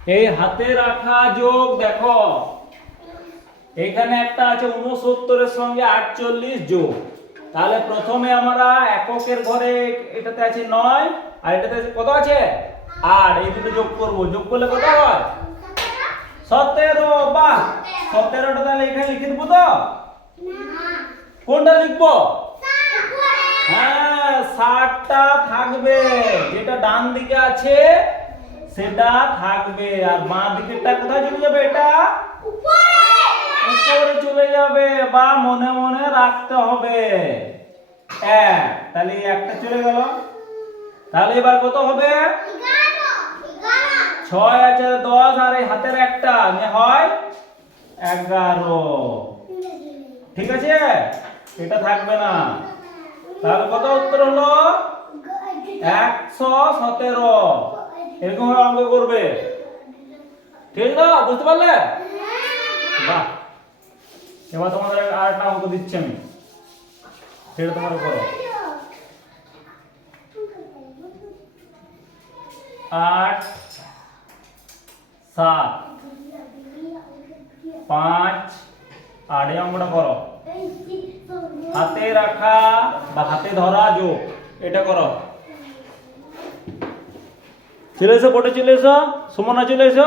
এই হাতে রাখা যোগ দেখো, এখানে একটা আছে 69 এর সঙ্গে 48 যোগ। তাহলে প্রথমে আমরা এককের ঘরে এটাতে আছে 9 আর এটাতে আছে কত আছে 8, এই দুটো যোগ করব, যোগ করলে কত হয় 17। বাহ, 17টা তাহলে এখানে লিখে দেবো তো? কোনটা লিখবো? হ্যাঁ, 60টা থাকবে, যেটা ডান দিকে আছে সেটা থাকবে, আর বাঁ দিকেরটা কোথায় চলে যাবে? এটা উপরে চলে যাবে। বা মনে মনে রাখতে হবে 1, তাহলে এই একটা চলে গেল। তাহলে এবার কত হবে? 6 আছে 10 আর এই হাতের একটা হয় 11। ঠিক আছে, এটা থাকবে না। তাহলে কত উত্তর হলো? 117। এরকম ভাবে অঙ্ক করবে, ঠিক আছে? বুঝতে পারলে? বাহ, এবার তোমাদের আর একটা অঙ্ক দিচ্ছি আমি, সেটা তোমরা করো। 8 7 5 8, এই অঙ্কটা করো। হাতে রাখা বা হাতে ধরা যোগ, এটা করো। চলে এসো, বোর্ডে চলে এসো, সুমনা চলে এসো।